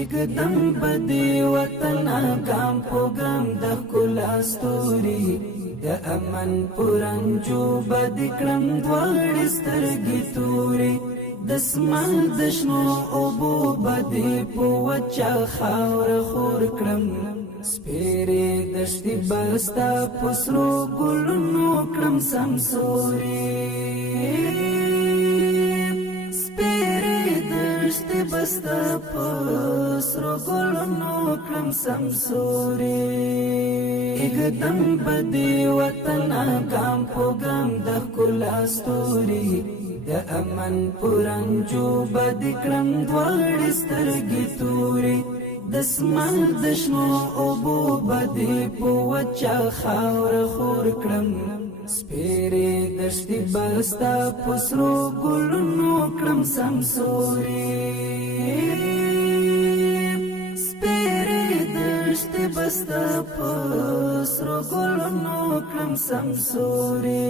اقدم بدی وطن ګام په ګام د ښکلا ستوري د امن پرنجو بد کړم دواړې سترګې تورې د اسمان د شنو اوبو بدې په وچه خاوره خور کړم سپېرې دښتې بستا په سرو ګلونو کړم سمسورې بستا پسرو گلونو کړم سمسورې اقدم بدی وطن ګام په ګام د ښکلا ستوري د امن پرنجو بد کړم دواړې سترګې تورې د اسمان د شنو اوبو بدې په وچه خاوره خور کړم سپېرې دښتې بستا پسرو ګلونو کړم سمسورې سپېرې دښتې بستا پسرو ګلونو کړم سمسورې